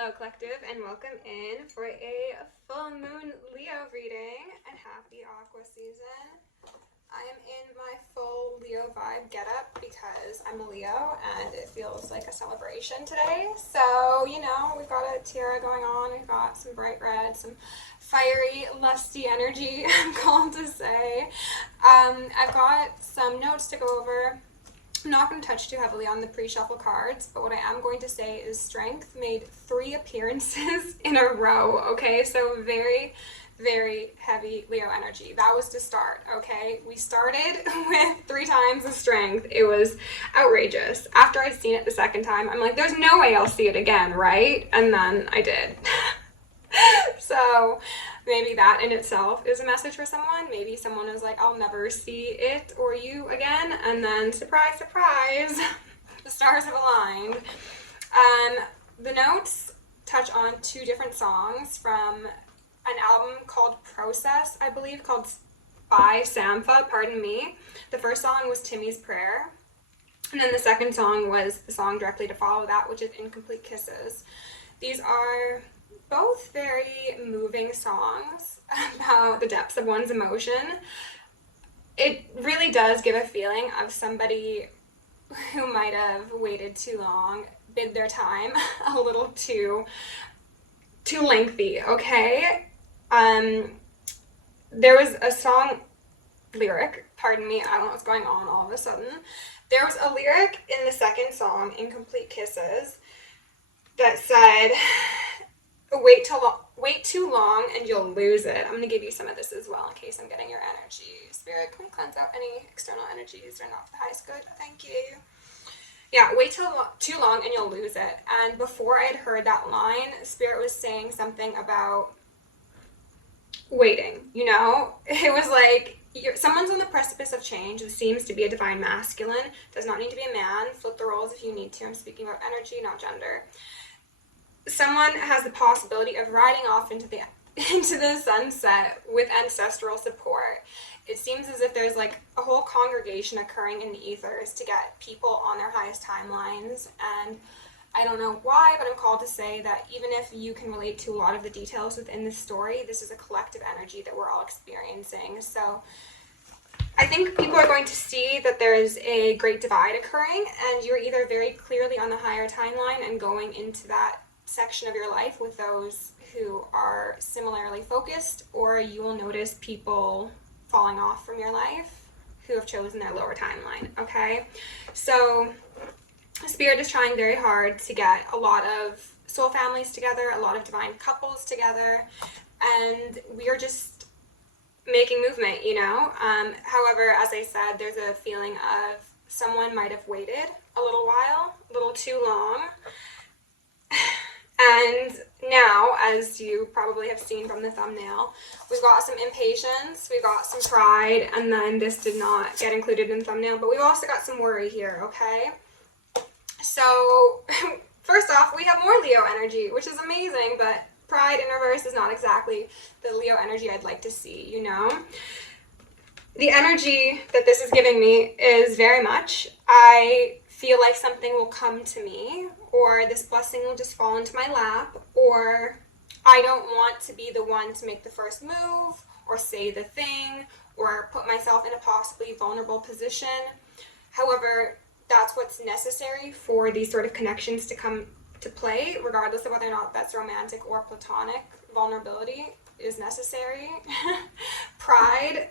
Hello, Collective, and welcome in for a full moon Leo reading, and happy Aqua season. I am in my full Leo vibe getup because I'm a Leo and it feels like a celebration today. So, we've got a tiara going on, we've got some bright red, some fiery, lusty energy, I'm called to say. I've got some notes to go over. I'm not going to touch too heavily on the pre-shuffle cards, but what I am going to say is Strength made 3 appearances in a row, okay? So very, very heavy Leo energy. That was to start, okay? We started with 3 times the Strength. It was outrageous. After I'd seen it the second time, I'm like, there's no way I'll see it again, right? And then I did. So maybe that in itself is a message for someone. Maybe someone is like, I'll never see it or you again, and then surprise, surprise, the stars have aligned. The notes touch on 2 different songs from an album called Process, I believe, called by Sampha, pardon me. The first song was Timmy's Prayer, and then the second song was the song directly to follow that, which is Incomplete Kisses. These are both very moving songs about the depths of one's emotion. It really does give a feeling of somebody who might have waited too long, bid their time a little too lengthy, okay? There was a song lyric, pardon me, I don't know what's going on all of a sudden. There was a lyric in the second song, Incomplete Kisses, that said, wait too long and you'll lose it. I'm going to give you some of this as well in case I'm getting your energy. Spirit, can we cleanse out any external energies that are not for the highest good? Thank you. Yeah, wait too long and you'll lose it. And before I had heard that line, Spirit was saying something about waiting, It was like, someone's on the precipice of change. This seems to be a divine masculine. Does not need to be a man. Flip the roles if you need to. I'm speaking about energy, not gender. Someone has the possibility of riding off into the sunset with ancestral support. It seems as if there's like a whole congregation occurring in the ethers to get people on their highest timelines, and I don't know why, but I'm called to say that even if you can relate to a lot of the details within this story, this is a collective energy that we're all experiencing. So I think people are going to see that there is a great divide occurring, and you're either very clearly on the higher timeline and going into that section of your life with those who are similarly focused, or you will notice people falling off from your life who have chosen their lower timeline, okay? So Spirit is trying very hard to get a lot of soul families together, a lot of divine couples together, and we are just making movement, However, as I said, there's a feeling of someone might have waited a little while, a little too long. And now, as you probably have seen from the thumbnail, we've got some impatience, we've got some pride, and then this did not get included in the thumbnail, but we've also got some worry here, okay? So, first off, we have more Leo energy, which is amazing, but pride in reverse is not exactly the Leo energy I'd like to see, The energy that this is giving me is very much, I feel like something will come to me, or this blessing will just fall into my lap, or I don't want to be the one to make the first move, or say the thing, or put myself in a possibly vulnerable position. However, that's what's necessary for these sort of connections to come to play, regardless of whether or not that's romantic or platonic. Vulnerability is necessary. Pride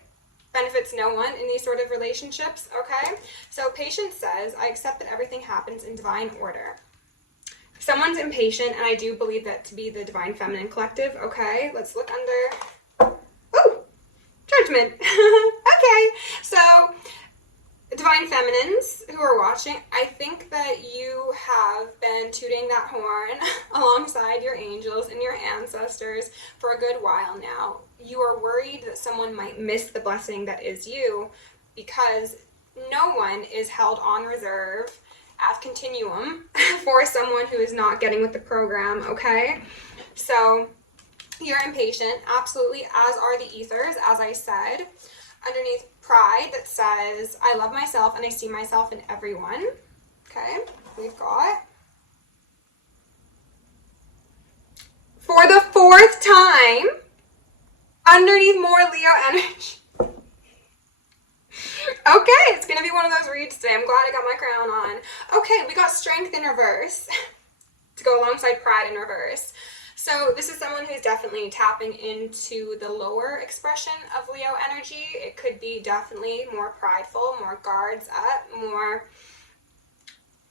benefits no one in these sort of relationships, okay? So Patience says, I accept that everything happens in divine order. Someone's impatient, and I do believe that to be the Divine Feminine Collective, okay? Let's look under, Judgment. Okay, so Divine Feminines who are watching, I think that you have been tooting that horn alongside your angels and your ancestors for a good while now. You are worried that someone might miss the blessing that is you, because no one is held on reserve at continuum for someone who is not getting with the program, okay? So you're impatient, absolutely, as are the ethers, as I said. Underneath pride that says, I love myself and I see myself in everyone, okay? We've got 4th time underneath more Leo energy. Okay, it's going to be one of those reads today. I'm glad I got my crown on. Okay, we got strength in reverse to go alongside pride in reverse. So this is someone who's definitely tapping into the lower expression of Leo energy. It could be definitely more prideful, more guards up, more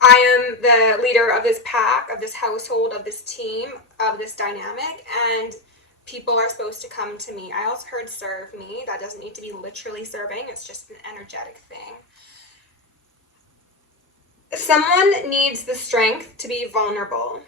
I am the leader of this pack, of this household, of this team, of this dynamic, and people are supposed to come to me. I also heard serve me. That doesn't need to be literally serving. It's just an energetic thing. Someone needs the strength to be vulnerable.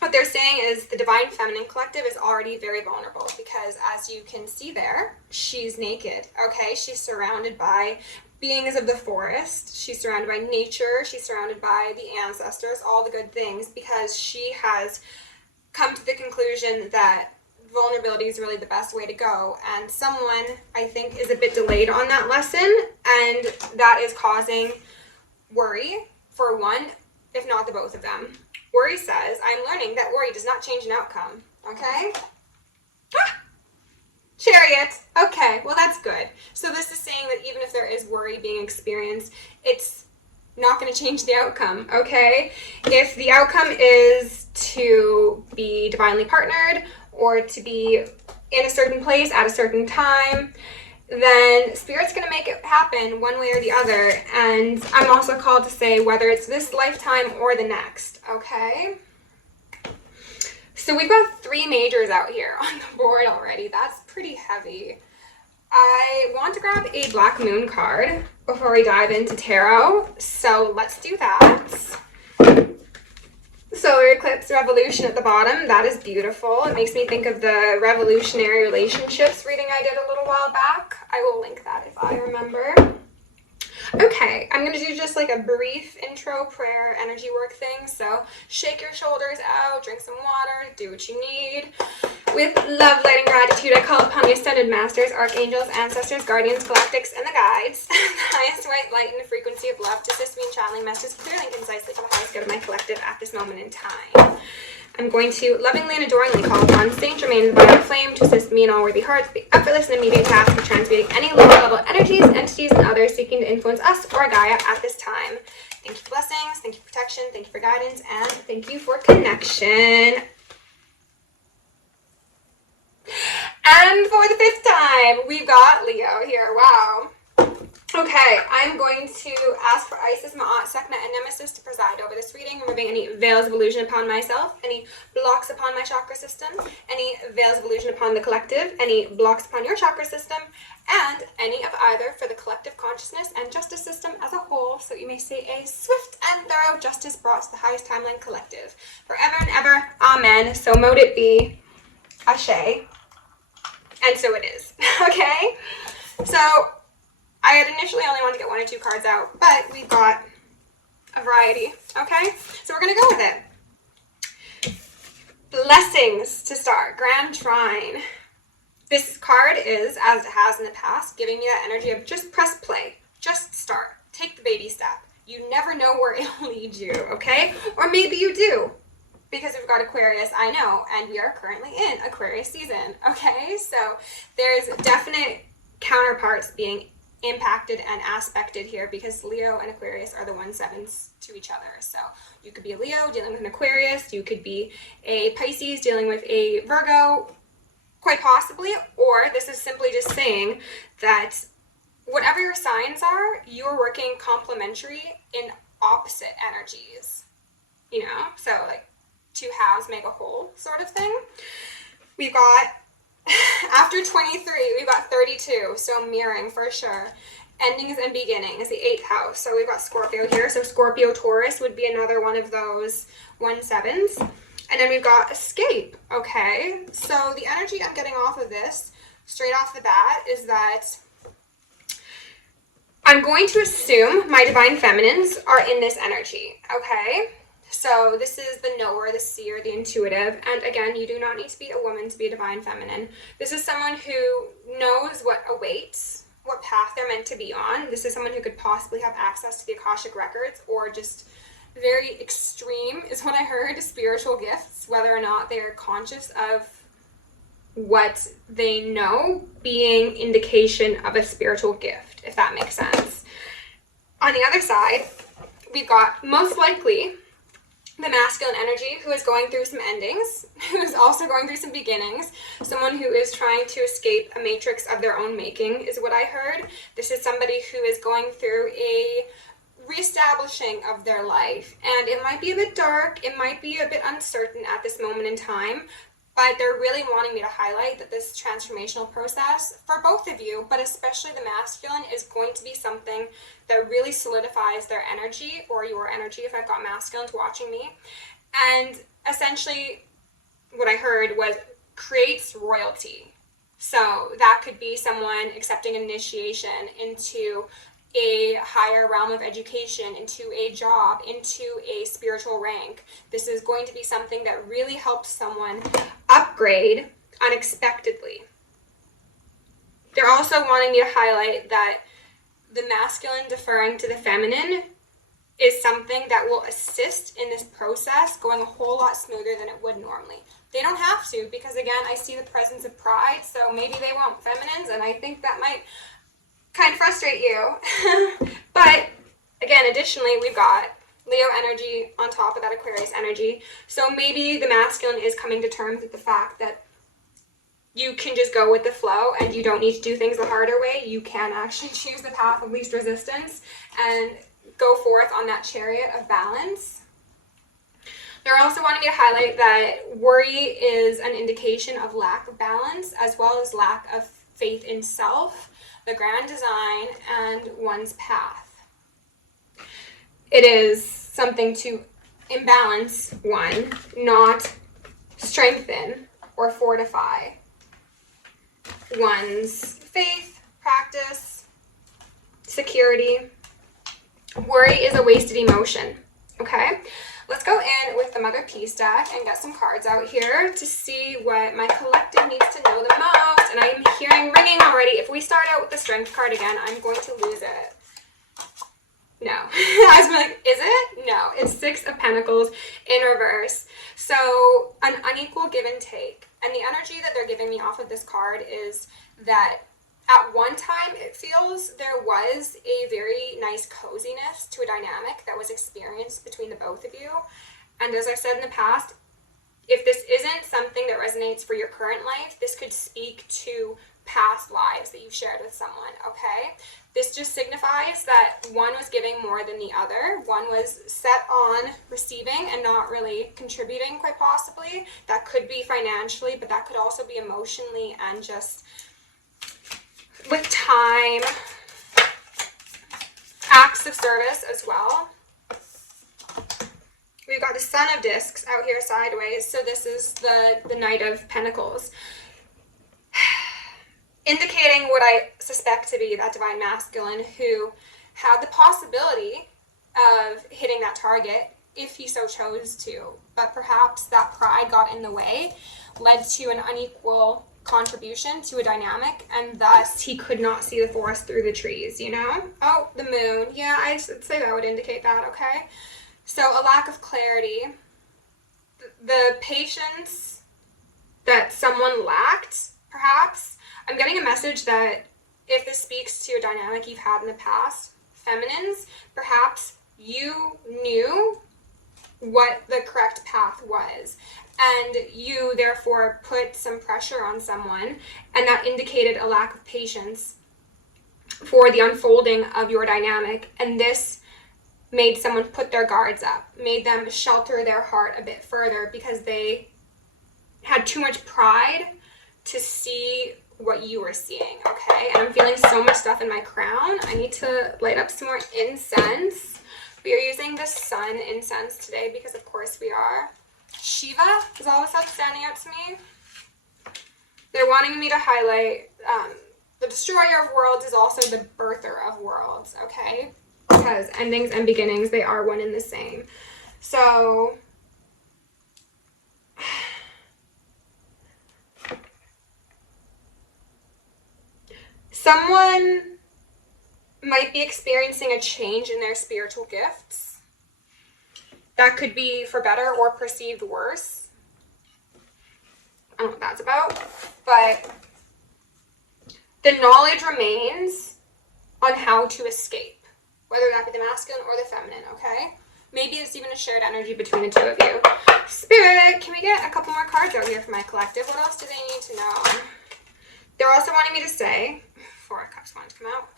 What they're saying is the Divine Feminine Collective is already very vulnerable because, as you can see there, she's naked, okay? She's surrounded by beings of the forest. She's surrounded by nature. She's surrounded by the ancestors, all the good things, because she has come to the conclusion that vulnerability is really the best way to go. And someone, I think, is a bit delayed on that lesson, and that is causing worry for one, if not the both of them. Worry says, I'm learning that worry does not change an outcome, okay? Ah! Chariot. Okay, well that's good. So this is saying that even if there is worry being experienced, it's not going to change the outcome, okay? If the outcome is to be divinely partnered or to be in a certain place at a certain time, then Spirit's going to make it happen one way or the other. And I'm also called to say whether it's this lifetime or the next, okay? So we've got 3 majors out here on the board already. That's pretty heavy. I want to grab a Black Moon card before we dive into tarot. So let's do that. Solar Eclipse Revolution at the bottom. That is beautiful. It makes me think of the revolutionary relationships reading I did a little while back. I will link that if I remember. Okay, I'm going to do just like a brief intro prayer energy work thing. So shake your shoulders out, drink some water, do what you need. With love, light, and gratitude, I call upon your ascended masters, archangels, ancestors, guardians, galactics, and the guides, the highest white light and the frequency of love, to assist me in channeling messages clearly and concisely for the highest good of my collective at this moment in time. I'm going to lovingly and adoringly call upon Saint Germain, the violet flame, to assist me in all worthy hearts, the effortless and immediate task of transmuting any lower level energies, entities, and others seeking to influence us or Gaia at this time. Thank you for blessings, thank you for protection, thank you for guidance, and thank you for connection. And for the 5th time, we've got Leo here. Wow. Okay, I'm going to ask for Isis, Ma'at, Sekhmet, and Nemesis to preside over this reading, removing any veils of illusion upon myself, any blocks upon my chakra system, any veils of illusion upon the collective, any blocks upon your chakra system, and any of either for the collective consciousness and justice system as a whole, so you may say a swift and thorough justice brought to the highest timeline collective. Forever and ever, amen. So mote it be. Ashe. And so it is. Okay? So I had initially only wanted to get 1 or 2 cards out, but we've got a variety. Okay? So we're going to go with it. Blessings to start. Grand Trine. This card is, as it has in the past, giving me that energy of just press play. Just start. Take the baby step. You never know where it'll lead you, okay? Or maybe you do. Because we've got Aquarius, I know, and we are currently in Aquarius season, okay? So there's definite counterparts being impacted and aspected here because Leo and Aquarius are the 1/7s to each other. So you could be a Leo dealing with an Aquarius, you could be a Pisces dealing with a Virgo, quite possibly, or this is simply just saying that whatever your signs are, you're working complementary in opposite energies, you know? So like 2 halves make a whole sort of thing. We've got, after 23, we've got 32, so mirroring for sure. Endings and beginnings, the 8th house. So we've got Scorpio here, so Scorpio Taurus would be another one of those 1/7s. And then we've got escape, okay? So the energy I'm getting off of this, straight off the bat, is that I'm going to assume my divine feminines are in this energy, okay? So this is the knower, the seer, the intuitive. And again, you do not need to be a woman to be a divine feminine. This is someone who knows what awaits, what path they're meant to be on. This is someone who could possibly have access to the Akashic records, or just very extreme, is what I heard, spiritual gifts, whether or not they are conscious of what they know being indication of a spiritual gift, if that makes sense. On the other side, we've got most likely the masculine energy who is going through some endings, who is also going through some beginnings, someone who is trying to escape a matrix of their own making is what I heard. This is somebody who is going through a reestablishing of their life, and it might be a bit dark, it might be a bit uncertain at this moment in time, but they're really wanting me to highlight that this transformational process for both of you, but especially the masculine, is going to be something that really solidifies their energy, or your energy if I've got masculines watching me. And essentially what I heard was creates royalty. So that could be someone accepting initiation into a higher realm of education, into a job, into a spiritual rank. This is going to be something that really helps someone upgrade unexpectedly. They're also wanting me to highlight that the masculine deferring to the feminine is something that will assist in this process going a whole lot smoother than it would normally. They don't have to, because again, I see the presence of pride, so maybe they want feminines, and I think that might kind of frustrate you. But again, additionally, we've got Leo energy on top of that Aquarius energy. So maybe the masculine is coming to terms with the fact that you can just go with the flow and you don't need to do things the harder way. You can actually choose the path of least resistance and go forth on that chariot of balance. They're also wanting me to highlight that worry is an indication of lack of balance, as well as lack of faith in self, the grand design, and one's path. It is something to imbalance one, not strengthen or fortify one's faith, practice, security. Worry is a wasted emotion, okay? Let's go in with the Mother Peace deck and get some cards out here to see what my collective needs to know the most. And I'm hearing ringing already. If we start out with the Strength card again, I'm going to lose it. No. I was like, is it? No. It's Six of Pentacles in reverse. So an unequal give and take. And the energy that they're giving me off of this card is that at one time, it feels there was a very nice coziness to a dynamic that was experienced between the both of you. And as I've said in the past, if this isn't something that resonates for your current life, this could speak to past lives that you've shared with someone, okay? This just signifies that one was giving more than the other. One was set on receiving and not really contributing, quite possibly. That could be financially, but that could also be emotionally and just with time, acts of service as well. We've got the Sun of Discs out here sideways, so this is the Knight of Pentacles. Indicating what I suspect to be that divine masculine who had the possibility of hitting that target if he so chose to, but perhaps that pride got in the way, led to an unequal contribution to a dynamic, and thus he could not see the forest through the trees, you know? Oh, the moon. Yeah, I should say that would indicate that, okay? So a lack of clarity, the patience that someone lacked, perhaps. I'm getting a message that if this speaks to a dynamic you've had in the past, feminines, perhaps you knew what the correct path was, and you therefore put some pressure on someone, and that indicated a lack of patience for the unfolding of your dynamic, and this made someone put their guards up, made them shelter their heart a bit further because they had too much pride to see what you were seeing, okay? And I'm feeling so much stuff in my crown. I need to light up some more incense. We are using the sun incense today because of course we are. Shiva is all of a sudden standing out to me. They're wanting me to highlight the destroyer of worlds is also the birther of worlds, okay? Because endings and beginnings, they are one and the same. So someone might be experiencing a change in their spiritual gifts. That could be for better or perceived worse. I don't know what that's about. But the knowledge remains on how to escape, whether that be the masculine or the feminine, okay? Maybe it's even a shared energy between the two of you. Spirit, can we get a couple more cards out here for my collective? What else do they need to know? They're also wanting me to say, 4 of Cups wanted to come out.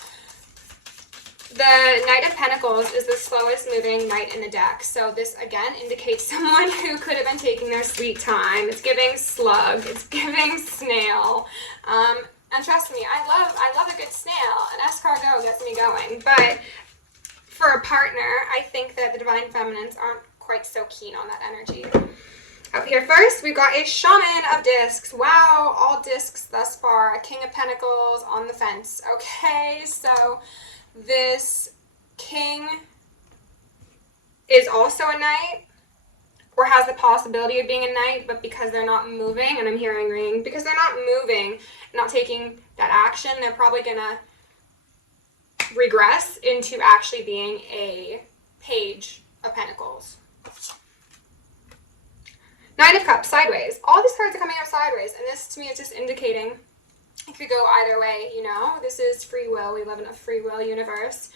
The Knight of Pentacles is the slowest moving knight in the deck. So this, again, indicates someone who could have been taking their sweet time. It's giving slug. It's giving snail. And trust me, I love a good snail. An escargot gets me going. But for a partner, I think that the Divine Feminines aren't quite so keen on that energy. Out here first, we've got a Shaman of Discs. Wow, all discs thus far. A King of Pentacles on the fence. Okay, so this king is also a knight, or has the possibility of being a knight, but because they're not moving, and I'm hearing ring, because they're not moving, not taking that action, they're probably gonna regress into actually being a Page of Pentacles. Nine of Cups, sideways. All these cards are coming out sideways, and this to me is just indicating it could go either way, you know? This is free will. We live in a free will universe.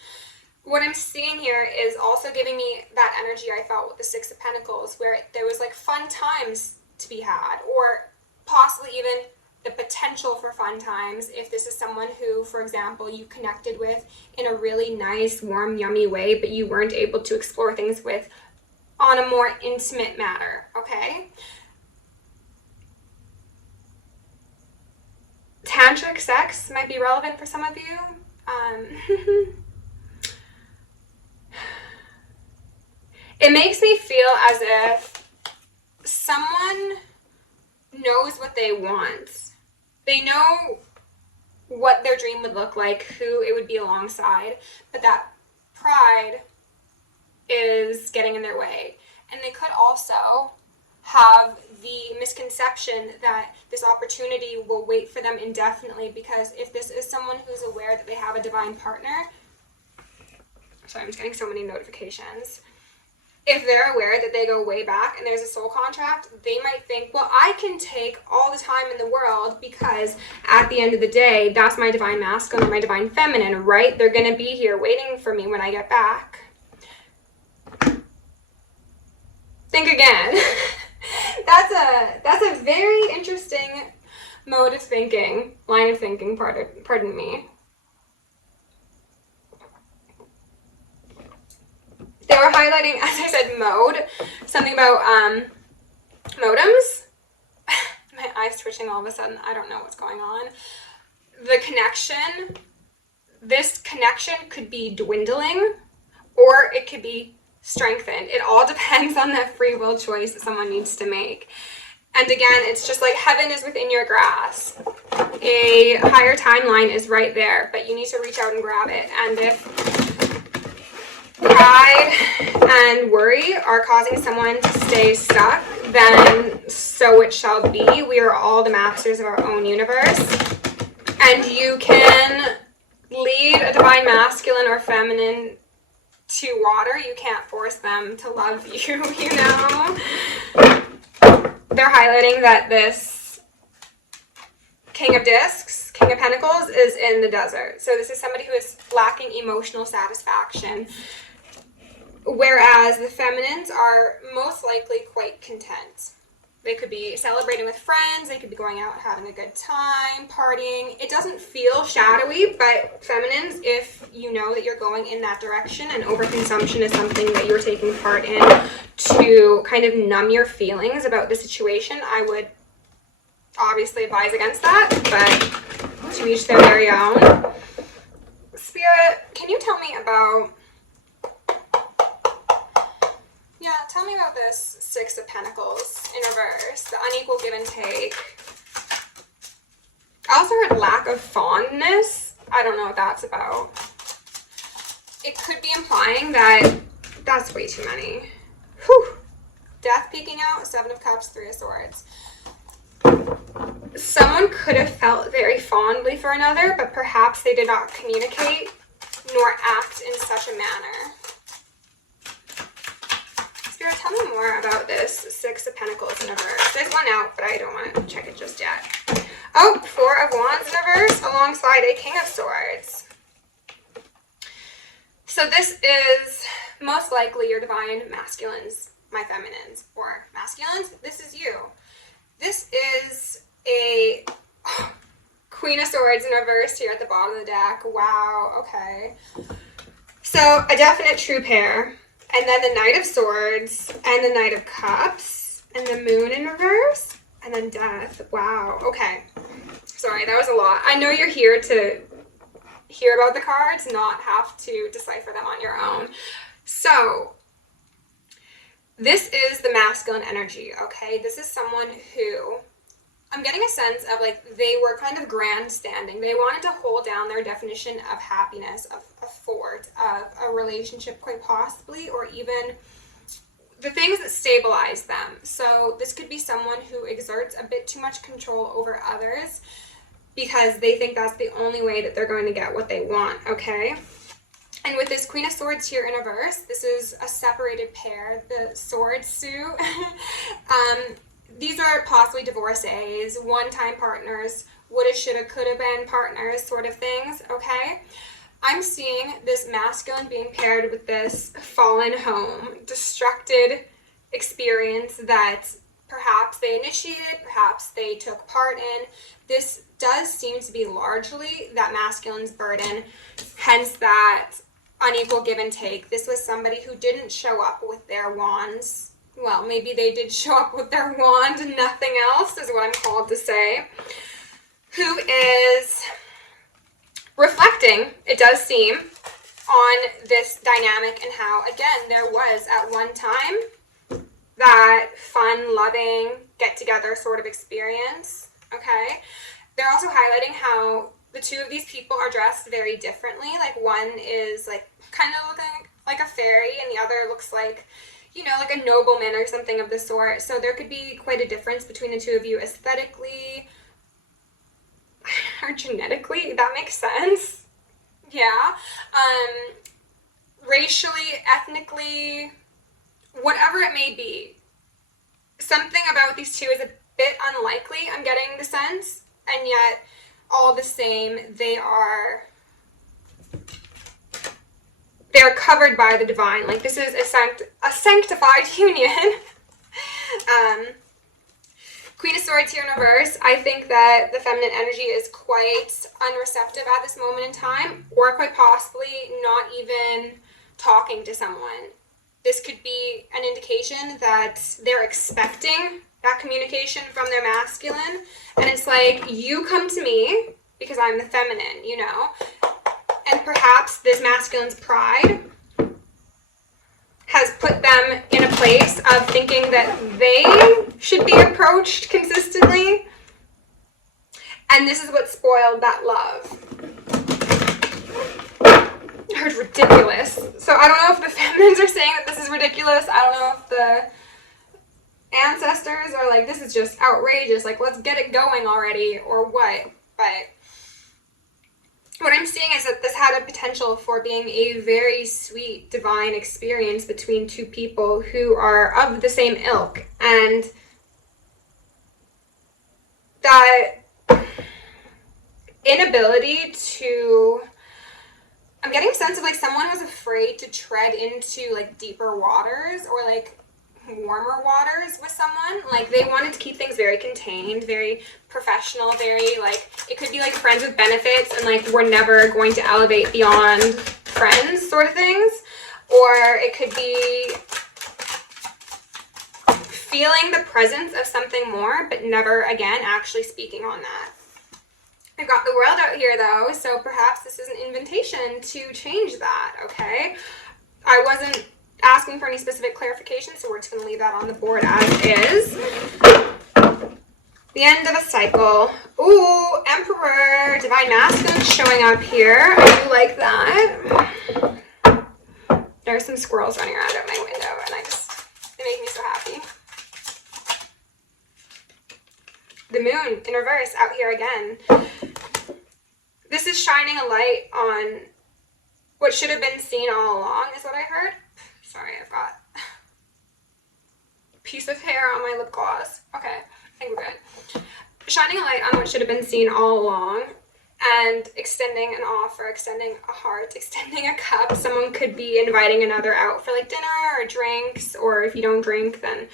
What I'm seeing here is also giving me that energy I felt with the Six of Pentacles, where there was like fun times to be had, or possibly even the potential for fun times if this is someone who, for example, you connected with in a really nice, warm, yummy way, but you weren't able to explore things with on a more intimate manner, okay? Tantric sex might be relevant for some of you. It makes me feel as if someone knows what they want. They know what their dream would look like, who it would be alongside, but that pride is getting in their way. And they could also have the misconception that this opportunity will wait for them indefinitely, because if this is someone who's aware that they have a divine partner, sorry, I'm just getting so many notifications. If they're aware that they go way back and there's a soul contract, they might think, well, I can take all the time in the world because at the end of the day, that's my divine masculine or my divine feminine, right? They're going to be here waiting for me when I get back. Think again. That's a very interesting mode of thinking, line of thinking, pardon me. They were highlighting, as I said, mode, something about modems. My eye's twitching all of a sudden. I don't know what's going on. The connection, this connection could be dwindling or it could be strengthened. It all depends on that free will choice that someone needs to make. And again, it's just like heaven is within your grasp. A higher timeline is right there, but you need to reach out and grab it. And if pride and worry are causing someone to stay stuck, then so it shall be. We are all the masters of our own universe. And you can lead a divine masculine or feminine to water. You can't force them to love you, you know? They're highlighting that this King of Discs, King of Pentacles, is in the desert. So this is somebody who is lacking emotional satisfaction. Whereas the feminines are most likely quite content. They could be celebrating with friends, they could be going out having a good time, partying. It doesn't feel shadowy, but feminines, if you know that you're going in that direction and overconsumption is something that you're taking part in to kind of numb your feelings about the situation, I would obviously advise against that, but to each their very own. Spirit, can you tell me about... Yeah, tell me about this Six of Pentacles in reverse, the unequal give and take. I also heard lack of fondness. I don't know what that's about. It could be implying that that's way too many. Whew. Death peeking out, Seven of Cups, Three of Swords. Someone could have felt very fondly for another, but perhaps they did not communicate nor act in such a manner. Spirit, tell me more about this Six of Pentacles in reverse. There's one out, but I don't want to check it just yet. Oh, Four of Wands in reverse alongside a King of Swords. So this is most likely your divine masculines, my feminines, or masculines. This is you. This is a Queen of Swords in reverse here at the bottom of the deck. Wow, okay. So a definite true pair. And then the Knight of Swords and the Knight of Cups and the Moon in reverse and then Death. Wow, okay. Sorry, that was a lot. I know you're here to hear about the cards, not have to decipher them on your own. So this is the masculine energy, okay? This is someone who, I'm getting a sense of like they were kind of grandstanding. They wanted to hold down their definition of happiness, of a fort, of a relationship quite possibly, or even the things that stabilize them. So this could be someone who exerts a bit too much control over others because they think that's the only way that they're going to get what they want, okay? And with this Queen of Swords here in reverse, this is a separated pair, the sword suit. These are possibly divorcees, one-time partners, woulda, shoulda, coulda been partners sort of things, okay? I'm seeing this masculine being paired with this fallen home, destructed experience that perhaps they initiated, perhaps they took part in. This does seem to be largely that masculine's burden, hence that unequal give and take. This was somebody who didn't show up with their wands. Well, maybe they did show up with their wand and nothing else, is what I'm called to say. Who is reflecting, it does seem, on this dynamic and how, again, there was at one time that fun, loving, get-together sort of experience, okay? They're also highlighting how the two of these people are dressed very differently. Like one is like kind of looking like a fairy and the other looks like, you know, like a nobleman or something of the sort. So there could be quite a difference between the two of you aesthetically or genetically. That makes sense. Yeah. Racially, ethnically, whatever it may be. Something about these two is a bit unlikely, I'm getting the sense. And yet, all the same, they are covered by the divine. Like, this is a sanctified union. Queen of Swords here in reverse. I think that the feminine energy is quite unreceptive at this moment in time, or quite possibly not even talking to someone. This could be an indication that they're expecting that communication from their masculine, and it's like, you come to me because I'm the feminine, you know? And perhaps this masculine's pride has put them in a place of thinking that they should be approached consistently, and this is what spoiled that love. It's ridiculous. So I don't know if the feminines are saying that this is ridiculous. I don't know if the ancestors are like, this is just outrageous, like, let's get it going already, or what. But what I'm seeing is that this had a potential for being a very sweet, divine experience between two people who are of the same ilk, and that inability to, I'm getting a sense of like someone was afraid to tread into like deeper waters or like warmer waters with someone. Like they wanted to keep things very contained, very professional, very like, it could be like friends with benefits and like we're never going to elevate beyond friends sort of things, or it could be feeling the presence of something more but never again actually speaking on that. I've got the World out here though, so perhaps this is an invitation to change that, okay? I wasn't asking for any specific clarification, so we're just going to leave that on the board as is. The end of a cycle. Ooh, Emperor, Divine Masculine showing up here. I do like that. There's some squirrels running around out my window, and they make me so happy. The Moon in reverse out here again. This is shining a light on what should have been seen all along, is what I heard. Sorry, I've got piece of hair on my lip gloss. Okay, I think we're good. Shining a light on what should have been seen all along, and extending an offer, extending a heart, extending a cup. Someone could be inviting another out for like dinner or drinks, or if you don't drink, then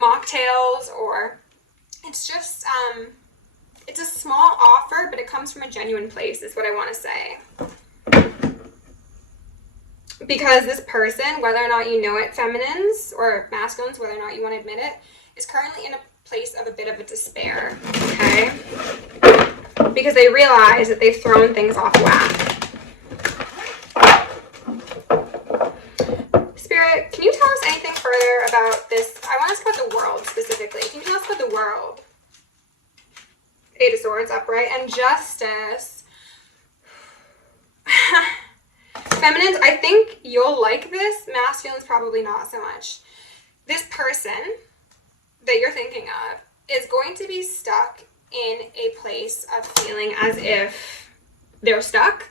mocktails, or it's just, it's a small offer, but it comes from a genuine place, is what I want to say. Because this person, whether or not you know it, feminines or masculines, whether or not you want to admit it, is currently in a place of a bit of a despair, okay? Because they realize that they've thrown things off whack. Spirit, can you tell us anything further about this? I want to ask about the world specifically. Can you tell us about the world? Eight of Swords upright and Justice. Feminines, I think you'll like this. Masculines, probably not so much. This person that you're thinking of is going to be stuck in a place of feeling as if they're stuck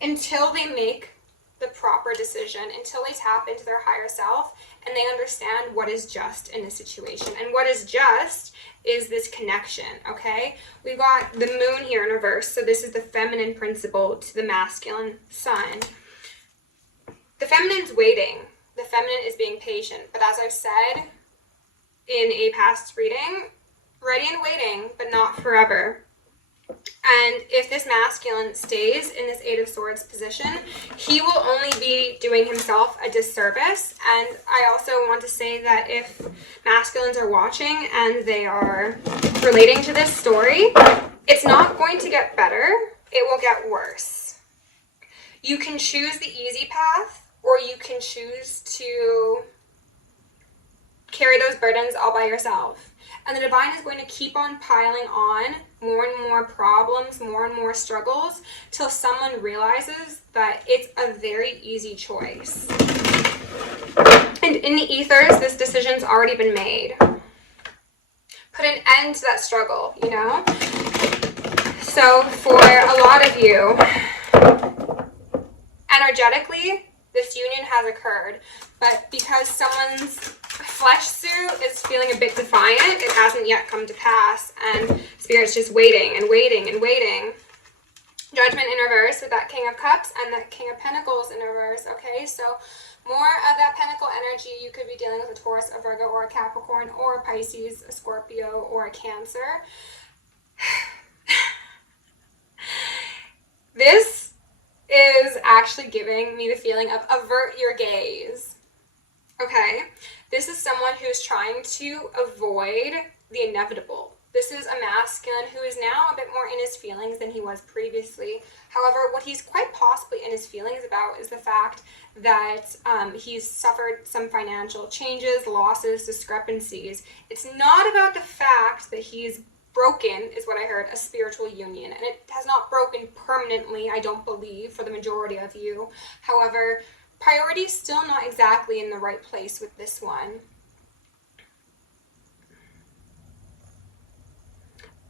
until they make the proper decision, until they tap into their higher self and they understand what is just in the situation. And what is just is this connection, okay? We've got the moon here in reverse, so this is the feminine principle to the masculine sun. The feminine's waiting. The feminine is being patient. But as I've said in a past reading, ready and waiting, but not forever. And if this masculine stays in this Eight of Swords position, he will only be doing himself a disservice. And I also want to say that if masculines are watching and they are relating to this story, it's not going to get better. It will get worse. You can choose the easy path, or you can choose to carry those burdens all by yourself. And the divine is going to keep on piling on more and more problems, more and more struggles, till someone realizes that it's a very easy choice. And in the ethers, this decision's already been made. Put an end to that struggle, you know? So for a lot of you, energetically, this union has occurred, but because someone's flesh suit is feeling a bit defiant, it hasn't yet come to pass, and Spirit's just waiting and waiting and waiting. Judgment in reverse with that King of Cups and that King of Pentacles in reverse, okay? So more of that Pentacle energy, you could be dealing with a Taurus, a Virgo, or a Capricorn, or a Pisces, a Scorpio, or a Cancer. This is actually giving me the feeling of avert your gaze, okay? This is someone who's trying to avoid the inevitable. This is a masculine who is now a bit more in his feelings than he was previously. However, what he's quite possibly in his feelings about is the fact that he's suffered some financial changes, losses, discrepancies. It's not about the fact that he's broken, is what I heard, a spiritual union. And it has not broken permanently, I don't believe, for the majority of you. However, priority is still not exactly in the right place with this one.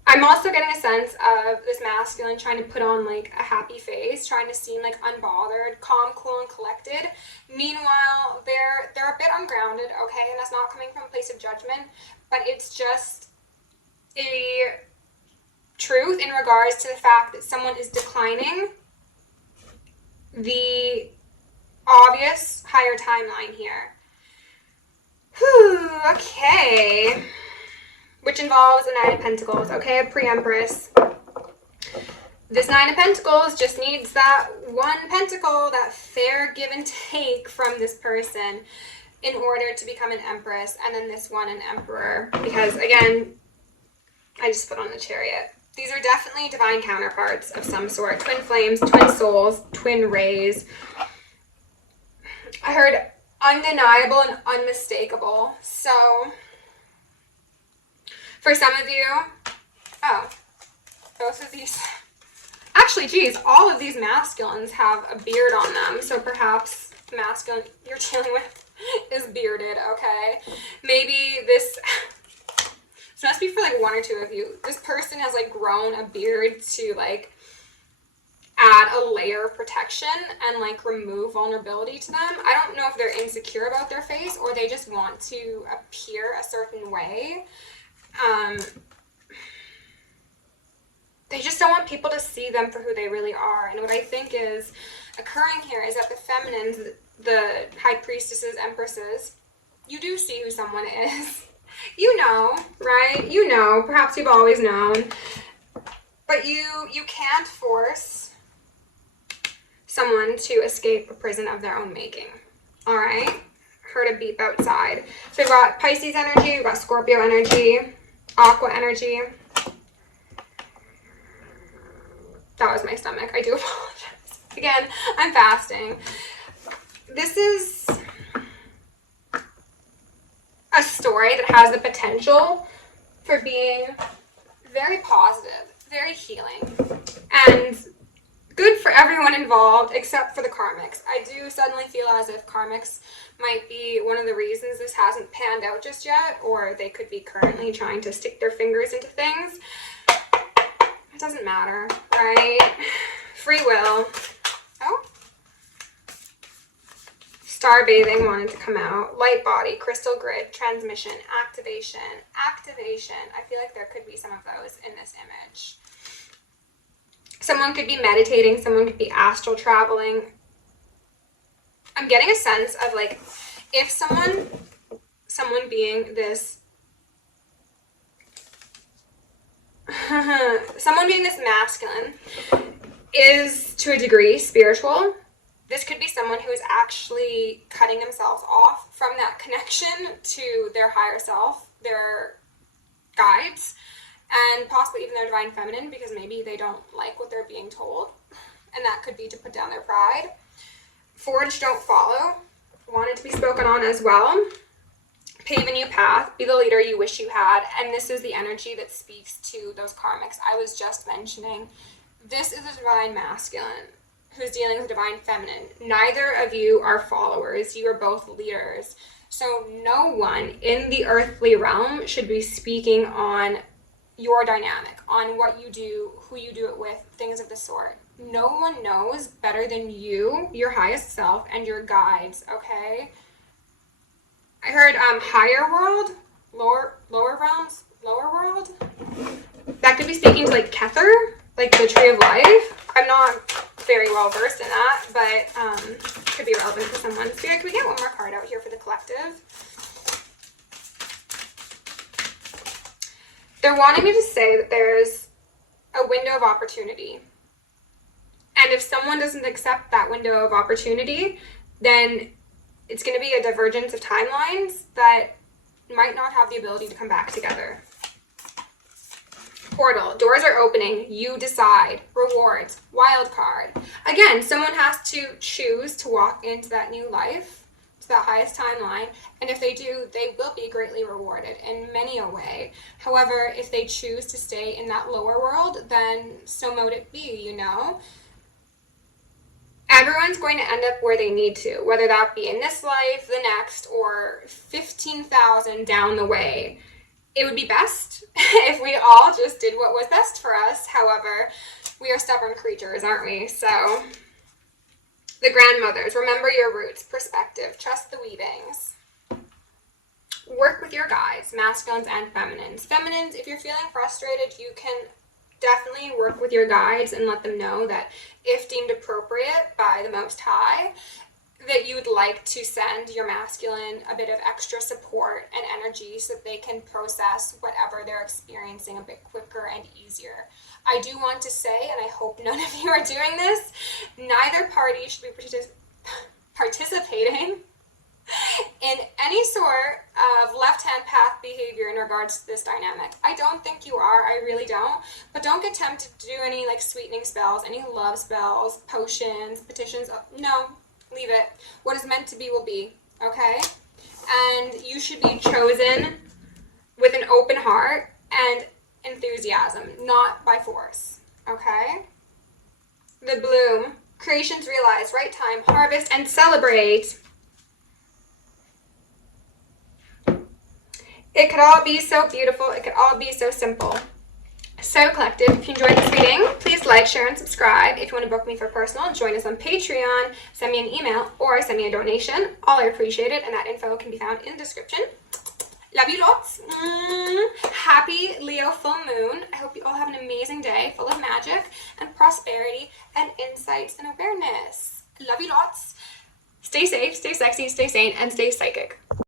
I'm also getting a sense of this masculine trying to put on like a happy face, trying to seem like unbothered, calm, cool, and collected. Meanwhile, they're a bit ungrounded, okay? And that's not coming from a place of judgment, but it's just a truth in regards to the fact that someone is declining the obvious higher timeline here. Whew, okay. Which involves a Nine of Pentacles, okay, a pre-Empress. This Nine of Pentacles just needs that one pentacle, that fair give and take from this person in order to become an Empress, and then this one an Emperor. Because, again, I just put on the Chariot. These are definitely divine counterparts of some sort. Twin flames, twin souls, twin rays. I heard undeniable and unmistakable. So for some of you, oh, both of these, actually, geez, all of these masculines have a beard on them. So perhaps the masculine you're dealing with is bearded, okay? Maybe this must be for like one or two of you. This person has like grown a beard to like add a layer of protection and like remove vulnerability to them. I don't know if they're insecure about their face or they just want to appear a certain way. They just don't want people to see them for who they really are. And what I think is occurring here is that the feminines, the high priestesses, empresses, you do see who someone is. You know, right? You know, perhaps you've always known. But you can't force someone to escape a prison of their own making. All right? Heard a beep outside. So we've got Pisces energy, we've got Scorpio energy, Aqua energy. That was my stomach. I do apologize. Again, I'm fasting. This is a story that has the potential for being very positive, very healing, and good for everyone involved except for the karmics. I do suddenly feel as if karmics might be one of the reasons this hasn't panned out just yet, or they could be currently trying to stick their fingers into things. It doesn't matter, right? Free will. Oh. Star bathing wanted to come out. Light body, crystal grid, transmission, activation. Activation. I feel like there could be some of those in this image. Someone could be meditating. Someone could be astral traveling. I'm getting a sense of like, if someone being this, someone being this masculine is to a degree spiritual, this could be someone who is actually cutting themselves off from that connection to their higher self, their guides, and possibly even their divine feminine, because maybe they don't like what they're being told, and that could be to put down their pride. Forge, don't follow, wanted to be spoken on as well. Pave a new path, be the leader you wish you had, and this is the energy that speaks to those karmics I was just mentioning. This is a divine masculine who's dealing with divine feminine. Neither of you are followers. You are both leaders. So no one in the earthly realm should be speaking on your dynamic, on what you do, who you do it with, things of the sort. No one knows better than you, your highest self, and your guides, okay? I heard higher world, lower realms, lower world. That could be speaking to like Kether, like the tree of life. I'm not very well versed in that, but could be relevant to someone. Spirit, can we get one more card out here for the collective? They're wanting me to say that there's a window of opportunity. And if someone doesn't accept that window of opportunity, then it's going to be a divergence of timelines that might not have the ability to come back together. Portal, doors are opening, you decide, rewards, wild card. Again, someone has to choose to walk into that new life, to that highest timeline, and if they do, they will be greatly rewarded in many a way. However, if they choose to stay in that lower world, then so mote it be, you know? Everyone's going to end up where they need to, whether that be in this life, the next, or 15,000 down the way. It would be best if we all just did what was best for us. However, we are stubborn creatures, aren't we? So, the grandmothers, remember your roots, perspective, trust the weavings. Work with your guides, masculines and feminines. Feminines, if you're feeling frustrated, you can definitely work with your guides and let them know that if deemed appropriate by the Most High, that you would like to send your masculine a bit of extra support and energy so that they can process whatever they're experiencing a bit quicker and easier. I do want to say, and I hope none of you are doing this, neither party should be participating in any sort of left-hand path behavior in regards to this dynamic. I don't think you are, I really don't. But don't get tempted to do any like sweetening spells, any love spells, potions, petitions. No. Leave it. What is meant to be will be, okay? And you should be chosen with an open heart and enthusiasm, not by force, okay? The bloom. Creations realize, right time, harvest, and celebrate. It could all be so beautiful. It could all be so simple. So Collective, if you enjoyed this reading, please like, share, and subscribe. If you want to book me for personal, join us on Patreon, send me an email, or send me a donation. All are appreciated, and that info can be found in the description. Love you lots. Happy Leo full moon. I hope you all have an amazing day full of magic and prosperity and insights and awareness. Love you lots. Stay safe, stay sexy, stay sane, and stay psychic.